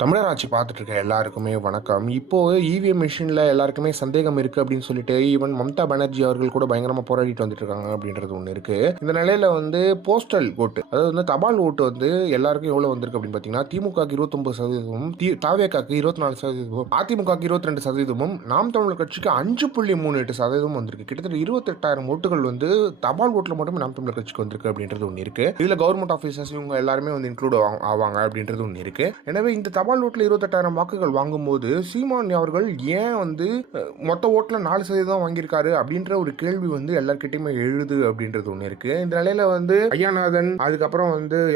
தமிழர் ஆட்சி பார்த்துட்டு இருக்க எல்லாருக்குமே வணக்கம். இப்போ இவிஎம் மிஷின்ல எல்லாருக்குமே சந்தேகம் இருக்கு அப்படின்னு சொல்லிட்டு ஈவன் மம்தா பானர்ஜி அவர்கள் கூட பயங்கரமா போராடிட்டு வந்துட்டு இருக்காங்க அப்படின்றது ஒன்று இருக்கு. இந்த நிலையில போஸ்டல் ஓட்டு, அதாவது தபால் ஓட்டு எல்லாருக்கும் எவ்வளவு வந்திருக்கு அப்படின்னு பாத்தீங்கன்னா, திமுகக்கு 29%, தாவேக்காக்கு 24%, அதிமுகக்கு 22%, நாம் தமிழர் கட்சிக்கு 5.38% வந்திருக்கு. கிட்டத்தட்ட 28,000 ஓட்டுகள் தபால் ஓட்டுல மட்டும் நாம் தமிழர் கட்சிக்கு வந்திருக்கு அப்படின்றது ஒன்று இருக்கு. இதுல கவர்மெண்ட் ஆபீசர்ஸ் இவங்க எல்லாருமே இன்க்ளூட் ஆவாங்க அப்படின்றது ஒன்று இருக்கு. எனவே இந்த தபால் ஓட்டுல 28,000 வாக்குகள் வாங்கும்போது சீமான் அவர்கள் ஏன் மொத்த ஓட்டுல 4% வாங்கியிருக்காரு அப்படின்ற ஒரு கேள்வி எல்லார்கிட்டயுமே எழுது அப்படின்றது ஒண்ணு இருக்கு. இந்த நிலையில ஐயாநாதன், அதுக்கப்புறம்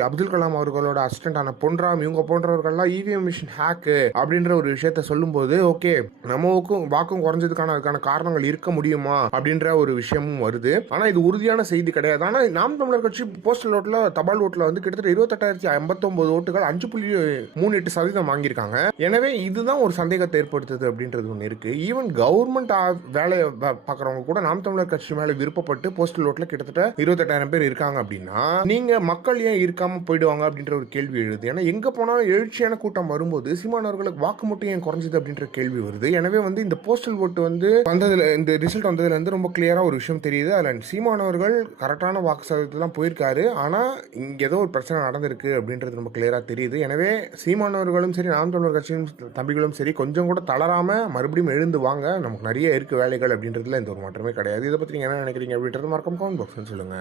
அப்துல் கலாம் அவர்களோட அசிஸ்டன்டான பொன்ராம், இவங்க போன்றவர்கள்லாம் இவிஎம் மிஷின் ஹேக் அப்படின்ற ஒரு விஷயத்த சொல்லும்போது, ஓகே நமக்கும் வாக்கும் குறைஞ்சதுக்கான அதுக்கான காரணங்கள் இருக்க முடியுமா அப்படின்ற ஒரு விஷயமும் வருது. ஆனா இது உறுதியான செய்தி கிடையாது. ஆனா நாம் தமிழர் கட்சி போஸ்டல் ஓட்டுல, தபால் ஓட்டுல கிட்டத்தட்ட 28,059 ஓட்டுகள் 5.38% வாங்கியிருக்காங்க. எனவே இதுதான் ஒரு சந்தேகத்தை ஏற்படுத்துது அப்படின்றது ஒன்று இருக்கு. ஈவன் கவர்மெண்ட் வேலையை பார்க்குறவங்க கூட நாம் தமிழர் கட்சி மேல விருப்பப்பட்டு போஸ்டல் ஓட்டுல கிட்டத்தட்ட 28,000 பேர் இருக்காங்க அப்படின்னா, நீங்க மக்கள் ஏன் இருக்காம போயிடுவாங்க அப்படின்ற ஒரு கேள்வி எழுது. ஏன்னா எங்க போனாலும் எழுச்சியான கூட்டம் வரும்போது சீமானவர்களுக்கு வாக்கு மட்டும் ஏன் குறைஞ்சது அப்படின்ற கேள்வி வருது. எனவே இந்த போஸ்டல் ஓட்டு வந்ததுல, இந்த ரிசல்ட் வந்ததுல ரொம்ப கிளியரா ஒரு விஷயம் தெரியுது. அதுல சீமானவர்கள் கரெக்டான வாக்கு சதவீதத்தில் தான் போயிருக்காரு. ஆனா இங்க ஏதோ ஒரு பிரச்சனை நடந்திருக்கு அப்படின்றது ரொம்ப கிளியரா தெரியுது. எனவே சீமானவர்களும் சரி, நாம் தமிழர் கட்சியும் தம்பிகளும் சரி, கொஞ்சம் கூட தளராம மறுபடியும் எழுந்து வாங்க. நமக்கு நிறைய இருக்கு வேலைகள் அப்படின்றதுல எந்த ஒரு மாற்றமே கிடையாது. இதை பத்தி நீங்க என்ன நினைக்கிறீங்க அப்படின்றது மறக்காம கமெண்ட் பாக்ஸ்ல சொல்லுங்க.